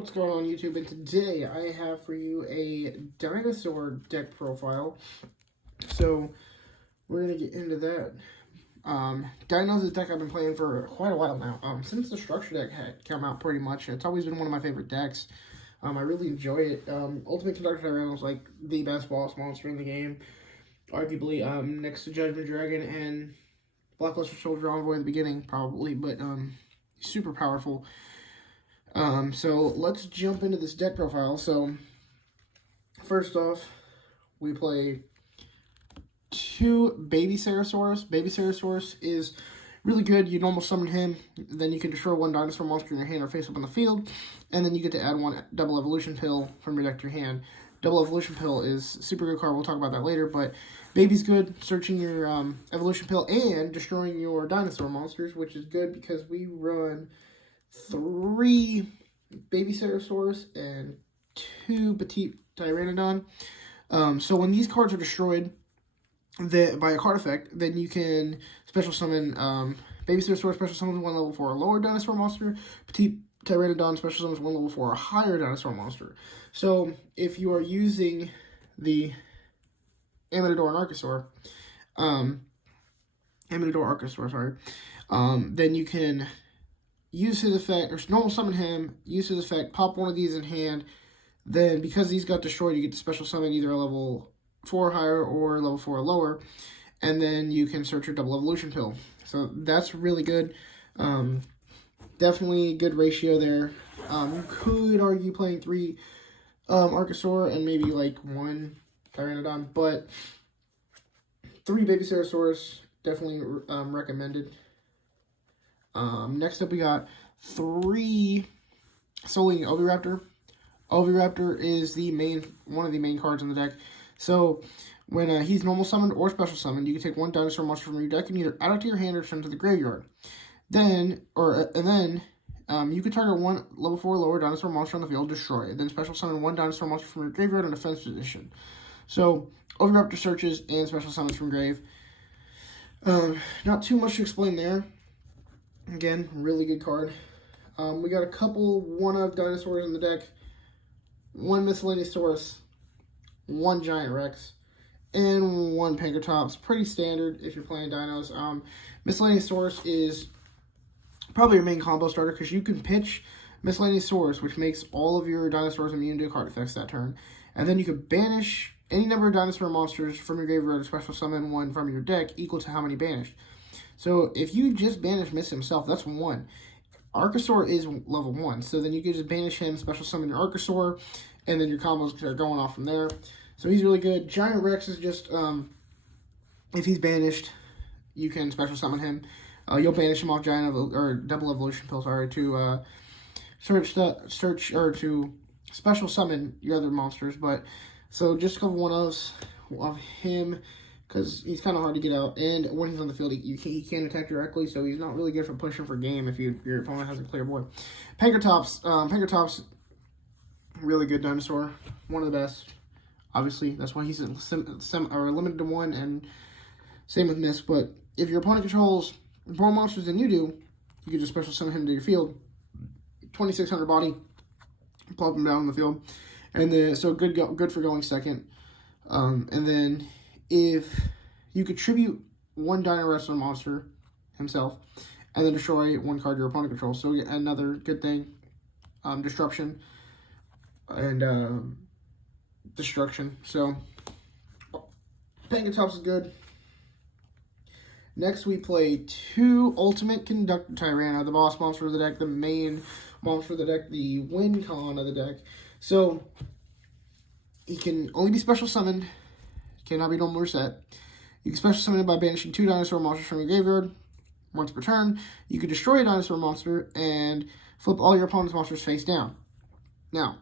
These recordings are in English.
What's going on YouTube? And today I have for you a Dinosaur deck profile. So we're going to get into that. Dino's a deck I've been playing for quite a while now. Since the structure deck had come out pretty much. It's always been one of my favorite decks. I really enjoy it. Ultimate Conductor Tyranno is like the best boss monster in the game. Arguably next to Judgment Dragon and Blackluster Soldier Envoy at the beginning probably. But super powerful. So let's jump into this deck profile. So first off, we play two Baby Sterosaurus. Baby Sterosaurus is really good. You normal summon him, then you can destroy one dinosaur monster in your hand or face up on the field, and then you get to add one double evolution pill from your deck to your hand. Double evolution pill is super good card. We'll talk about that later, but Baby's good, searching your evolution pill and destroying your dinosaur monsters, which is good because we run 3 Baby Sterosaurus and 2 Petite Tyranno. So when these cards are destroyed by a card effect, then you can special summon Baby Sterosaurus special summons 1 level 4 or lower dinosaur monster. Petite Tyranno special summons 1 level 4 or higher dinosaur monster. So if you are using the Amatador and Archosaur, then you can use his effect, or normal summon him, use his effect, pop one of these in hand. Then, because these got destroyed, you get to special summon either a level 4 or higher or level 4 or lower. And then you can search your double evolution pill. So that's really good. Definitely good ratio there. You could argue playing 3 Archosaur and maybe like 1 Tyranno, but 3 Baby Sterosaurus definitely recommended. Next up, we got 3 Soling Oviraptor. Oviraptor is one of the main cards in the deck. So when he's normal summoned or special summoned, you can take 1 dinosaur monster from your deck and either add it to your hand or send it to the graveyard. Then you can target 1 level 4 or lower dinosaur monster on the field, destroy it. Then special summon 1 dinosaur monster from your graveyard in defense position. So Oviraptor searches and special summons from grave. Not too much to explain there. Again, really good card. We got a couple one-of dinosaurs in the deck. 1 Miscellaneousaurus, 1 Giant Rex, and 1 Pankratops. Pretty standard if you're playing dinos. Miscellaneousaurus is probably your main combo starter because you can pitch Miscellaneousaurus, which makes all of your dinosaurs immune to card effects that turn. And then you could banish any number of dinosaur monsters from your graveyard or special summon 1 from your deck equal to how many banished. So if you just banish Miss himself, that's 1. Archosaur is level 1, so then you can just banish him, special summon your Archosaur, and then your combos are going off from there. So he's really good. Giant Rex is just, if he's banished, you can special summon him. You'll banish him off double evolution pill, to search or to special summon your other monsters. But so just a couple one-ofs of him, because he's kind of hard to get out, and when he's on the field, he can't attack directly, so he's not really good for pushing for game if your opponent has a clear board. Pankratops, really good dinosaur, one of the best. Obviously, that's why he's limited to 1, and same with Miss. But if your opponent controls more monsters than you do, you can just special summon him to your field. 2600 body, plop him down on the field, and so good for going second. And then if you contribute 1 Dino Wrestler monster himself, and then destroy 1 card your opponent controls. So another good thing, disruption and destruction. So Pankratops is good. Next we play 2 Ultimate Conductor Tyranno, the boss monster of the deck, the main monster of the deck, the win con of the deck. So he can only be special summoned. Cannot be normal reset. You can special summon it by banishing 2 dinosaur monsters from your graveyard once per turn. You can destroy a dinosaur monster and flip all your opponent's monsters face down. Now,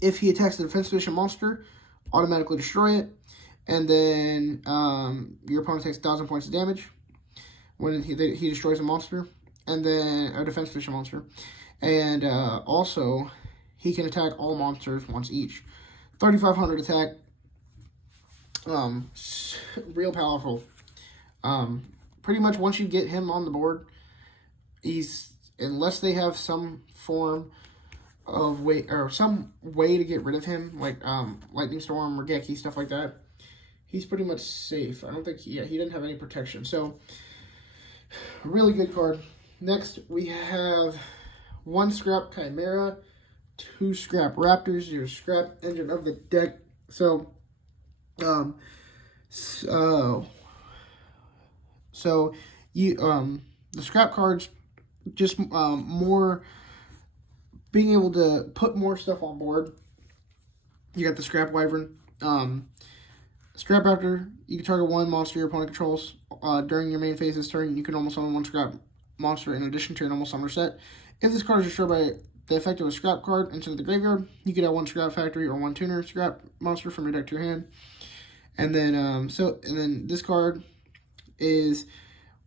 if he attacks the defense position monster, automatically destroy it, and then your opponent takes 1,000 points of damage when he destroys a monster, and then a defense position monster. And also, he can attack all monsters once each. 3,500 attack. Real powerful. Pretty much once you get him on the board, unless they have some form of way, or some way to get rid of him, like Lightning Storm or Geki, stuff like that, he's pretty much safe. I don't think he didn't have any protection. So, really good card. Next, we have 1 scrap Chimera, 2 scrap Raptors, your scrap engine of the deck. So you the scrap cards just more being able to put more stuff on board. You got the scrap Wyvern, scrap Raptor. You can target 1 monster your opponent controls during your main phase's turn. You can normal summon 1 scrap monster in addition to your normal summoner set. If this card is destroyed by the effect of a scrap card into the graveyard, you could add 1 scrap factory or 1 tuner scrap monster from your deck to your hand. And then this card is,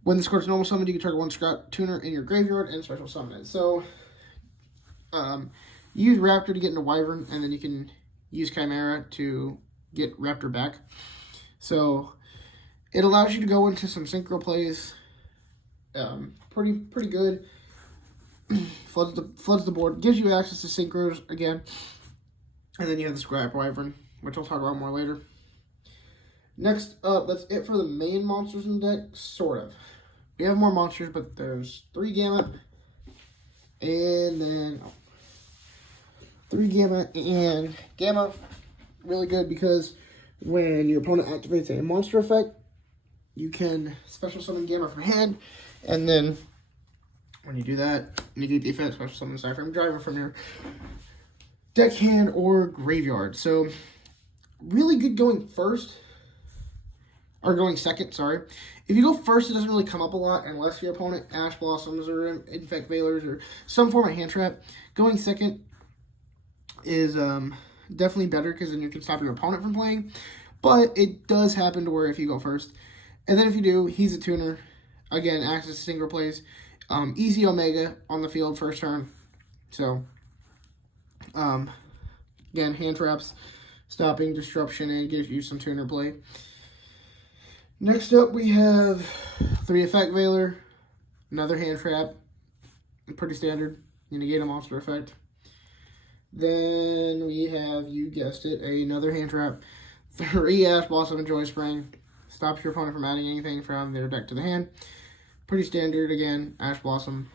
when this card is normal summoned, you can target 1 scrap tuner in your graveyard and special summon it. So use Raptor to get into Wyvern, and then you can use Chimera to get Raptor back. So it allows you to go into some synchro plays. Pretty good. floods the board, gives you access to synchros again, and then you have the scrap Wyvern, which I'll talk about more later. Next up, that's it for the main monsters in the deck, sort of. We have more monsters, but there's 3 Gamma, and then 3 Gamma, and Gamma, really good because when your opponent activates a monster effect, you can special summon Gamma from hand, and then when you do that, negate the effect, special summon Cyframe Driver from your deck, hand, or graveyard. So, really good going first, or going second, sorry. If you go first, it doesn't really come up a lot unless your opponent Ash Blossoms or Infect Veilers or some form of hand trap. Going second is definitely better because then you can stop your opponent from playing. But it does happen to where if you go first. And then if you do, he's a tuner. Again, access to single plays. Easy Omega on the field first turn. So, again, hand traps, stopping, disruption, and gives you some tuner play. Next up, we have 3 Effect Veiler, another hand trap, pretty standard. You negate a monster effect. Then we have, you guessed it, another hand trap, 3 Ash Blossom and Joy Spring. Stops your opponent from adding anything from their deck to the hand. Pretty standard, again, Ash Blossom,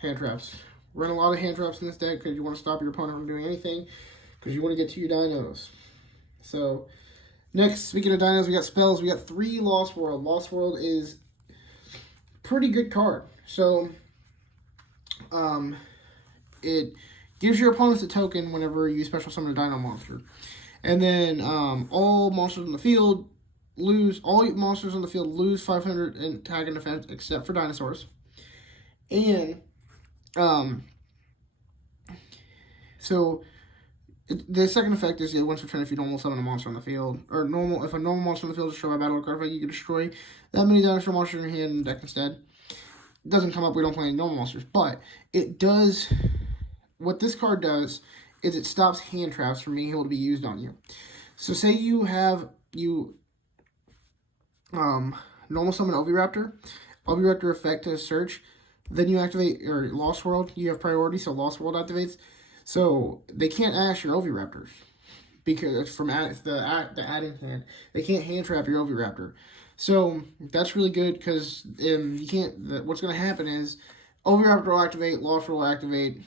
hand traps. Run a lot of hand traps in this deck because you want to stop your opponent from doing anything because you want to get to your dinos. So, next, speaking of dinos, we got spells. We got 3 Lost World. Lost World is pretty good card. So, it gives your opponents a token whenever you special summon a dino monster. And then, all monsters in the field lose 500 in attack and defense except for dinosaurs. And so the second effect is once per turn, if you normal summon a monster on the field, or if a normal monster on the field is destroyed by battle card effect, you can destroy that many dinosaur monsters in your hand and deck instead. It doesn't come up, we don't play any normal monsters, but it does. What this card does is it stops hand traps from being able to be used on you. So say you normal summon Oviraptor. Oviraptor effect to search. Then you activate your Lost World. You have priority, so Lost World activates. So they can't ash your Oviraptors because from the adding hand, they can't hand trap your Oviraptor. So that's really good because you can't. What's going to happen is Oviraptor will activate, Lost World will activate.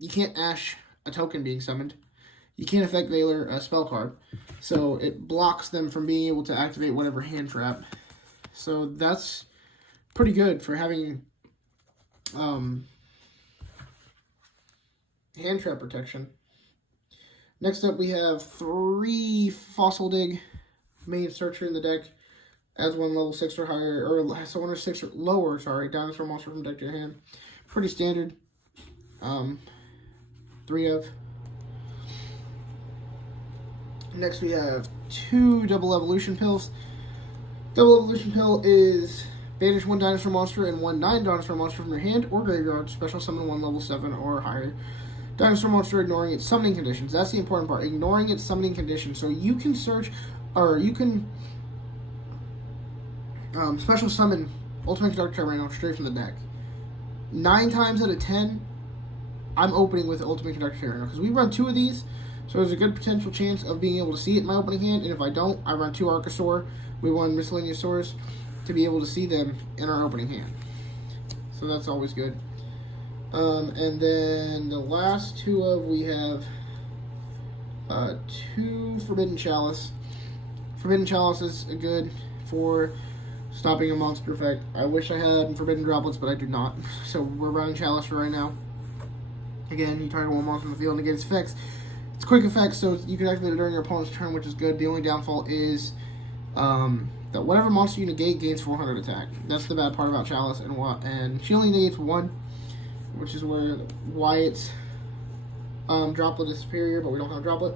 You can't ash a token being summoned. You can't Effect Veiler a spell card. So it blocks them from being able to activate whatever hand trap. So that's pretty good for having hand trap protection. Next up, we have 3 Fossil Dig main searcher in the deck. Adds 1 level 6 or higher, or so 1 or 6 or lower, dinosaur monster from deck to your hand. Pretty standard. 3 of. Next, we have 2 Double Evolution Pills. Double Evolution Pill is banish 1 dinosaur monster and 1 9-dinosaur monster from your hand or graveyard. Special summon 1 level 7 or higher dinosaur monster, ignoring its summoning conditions. That's the important part. Ignoring its summoning conditions. So you can search, or you can special summon Ultimate Conductor Tyranno straight from the deck. 9 times out of 10, I'm opening with Ultimate Conductor Tyranno because we run 2 of these, so there's a good potential chance of being able to see it in my opening hand. And if I don't, I run 2 Archosaur, we run Miscellaneousaurus to be able to see them in our opening hand. So that's always good. And then the last 2 we have 2 Forbidden Chalice. Forbidden Chalice is good for stopping a monster effect. I wish I had Forbidden Droplets, but I do not. So we're running Chalice for right now. Again, you target 1 monster in the field and get its effects. It's quick effect, so you can activate it during your opponent's turn, which is good. The only downfall is that whatever monster you negate gains 400 attack. That's the bad part about Chalice, and she only negates 1, which is why its Droplet is superior, but we don't have Droplet.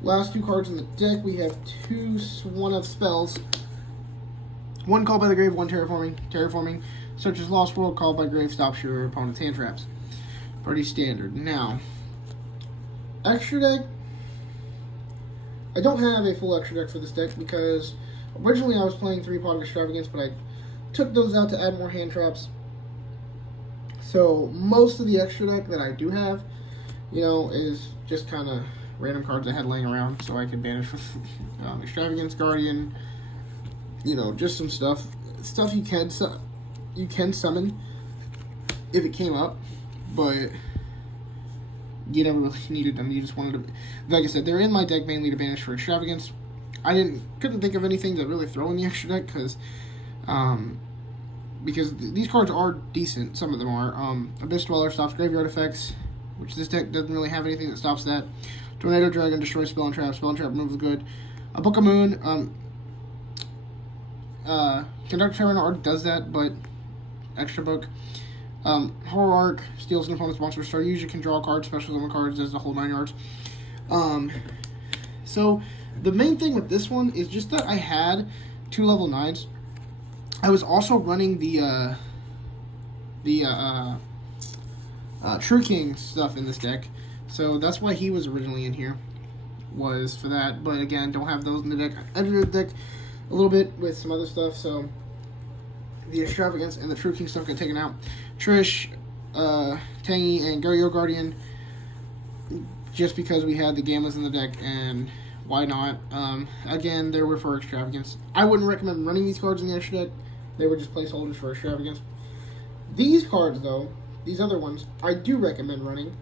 Last 2 cards in the deck, we have 2 1-of spells. 1 Called by the Grave, 1 Terraforming, such as Lost World. Called by Grave stops your opponent's hand traps. Pretty standard. Now, extra deck. I don't have a full extra deck for this deck because originally I was playing 3 Pot of Extravagance, but I took those out to add more hand traps. So most of the extra deck that I do have, is just kind of random cards I had laying around, so I could banish with Extravagance, Guardian, just some stuff you can summon if it came up, but you never really needed them. You just wanted to, like I said, they're in my deck mainly to banish for Extravagance. I couldn't think of anything to really throw in the extra deck because these cards are decent. Some of them are. Abyss Dweller stops graveyard effects, which this deck doesn't really have anything that stops that. Tornado Dragon destroys Spell and Trap. Spell and Trap removes good. A Book of Moon. Conductor Tyranno already does that, but extra book. Horror Arc steals an opponent's monster star. Usually can draw cards, special summon cards, does the whole 9 yards. So the main thing with this one is just that I had 2 level 9s. I was also running the True King stuff in this deck, so that's why he was originally in here, was for that. But again, don't have those in the deck. I edited the deck a little bit with some other stuff, so the Extravagance and the True King stuff got taken out. Trish, Tangy, and Gario Guardian, just because we had the Gammas in the deck, and why not? Again, they were for Extravagance. I wouldn't recommend running these cards in the extra deck. They were just placeholders for Extravagance. These cards, though, these other ones, I do recommend running,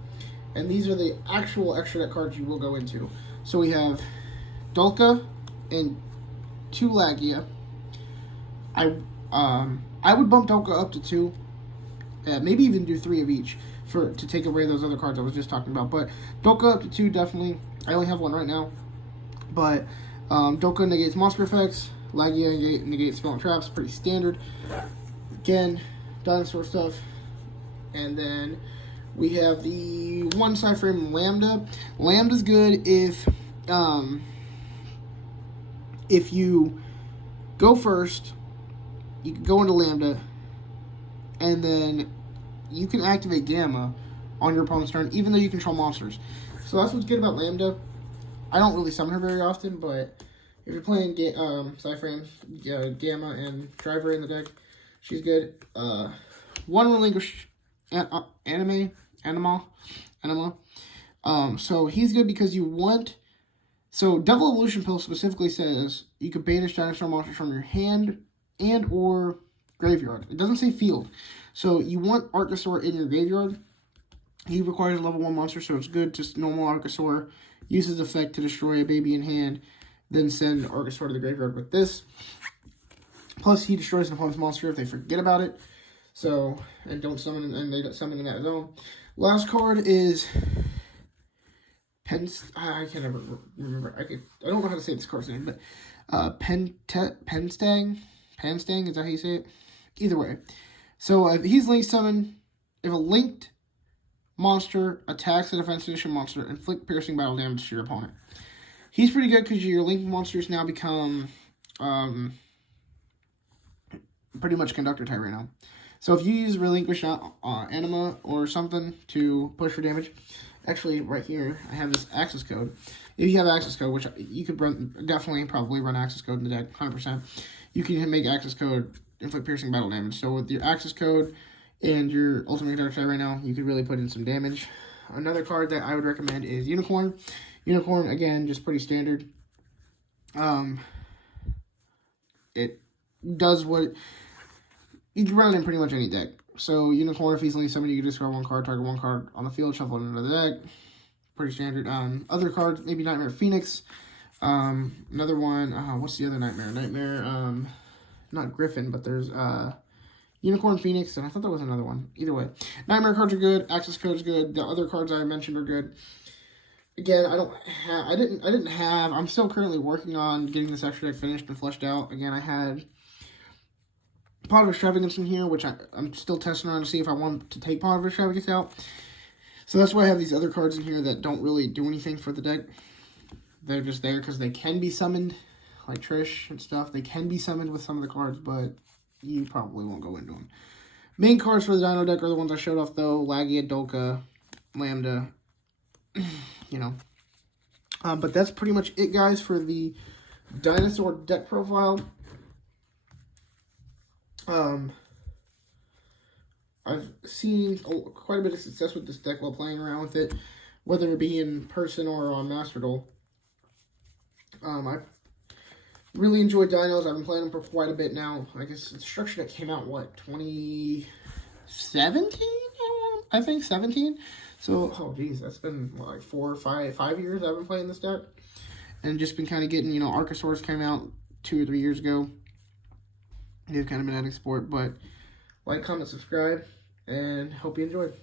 and these are the actual extra deck cards you will go into. So we have Dulka and 2 Lagia. I would bump Dulka up to 2, maybe even do 3 of each to take away those other cards I was just talking about. But Dulka up to 2, definitely. I only have 1 right now. But Dulka negates monster effects. Lagia negates spell and traps. Pretty standard. Again, Dinosaur stuff. And then we have the 1 Cyframe Lambda. Lambda's good if you go first, you can go into Lambda, and then you can activate Gamma on your opponent's turn, even though you control monsters. So that's what's good about Lambda. I don't really summon her very often, but if you're playing Cyframe, Gamma, and Driver in the deck, she's good. 1 Relinquish Anima. So he's good because you want... So Devil Evolution Pill specifically says you can banish dinosaur monsters from your hand and or graveyard. It doesn't say field. So you want Archosaur in your graveyard. He requires a level 1 monster, so it's good. Just normal Archosaur uses effect to destroy a baby in hand, then send Archosaur to the graveyard with this. Plus, he destroys an opponent's monster if they forget about it. So, and don't summon, and they don't summon in that zone. Last card is I can't ever remember. I don't know how to say this card's name, but Penstang, is that how you say it? Either way. So if he's linked summon, if a linked monster attacks a defense edition monster, inflict piercing battle damage to your opponent. He's pretty good because your linked monsters now become pretty much Conductor Tyranno. So if you use Relinquish Anima or something to push for damage, actually right here I have this access code. If you have access code, which you could probably run access code in the deck, 100%, you can make access code inflict piercing battle damage. So with your access code and your Ultimate Conductor Tyranno, you could really put in some damage. Another card that I would recommend is Unicorn. Unicorn, again, just pretty standard. It does what... You can run it in pretty much any deck. So, Unicorn, if he's only summoned, you can discard one card, target one card on the field, shuffle it into the deck. Pretty standard. Other cards, maybe Nightmare Phoenix. Another one, what's the other Nightmare? Nightmare, not Griffin, but there's Unicorn Phoenix, and I thought there was another one. Either way, Nightmare cards are good. Access code's good. The other cards I mentioned are good. Again, I didn't have. I'm still currently working on getting this extra deck finished and fleshed out. Again, I had Pot of Extravagance in here, which I'm still testing on to see if I want to take Pot of Extravagance out. So that's why I have these other cards in here that don't really do anything for the deck. They're just there because they can be summoned, like Trish and stuff. They can be summoned with some of the cards, but you probably won't go into them. Main cards for the Dino deck are the ones I showed off, though. Lagia, Dolka, Lambda, you know. But that's pretty much it, guys, for the Dinosaur deck profile. I've seen quite a bit of success with this deck while playing around with it, whether it be in person or on Master Duel. I really enjoy Dinos. I've been playing them for quite a bit now. I guess the structure that came out, what, 2017? I think 17. So, oh geez, that's been like 5 years I've been playing this deck. And just been kind of getting, you know, Archosaurus came out 2 or 3 years ago. They've kind of been adding support, but like, comment, subscribe, and hope you enjoyed.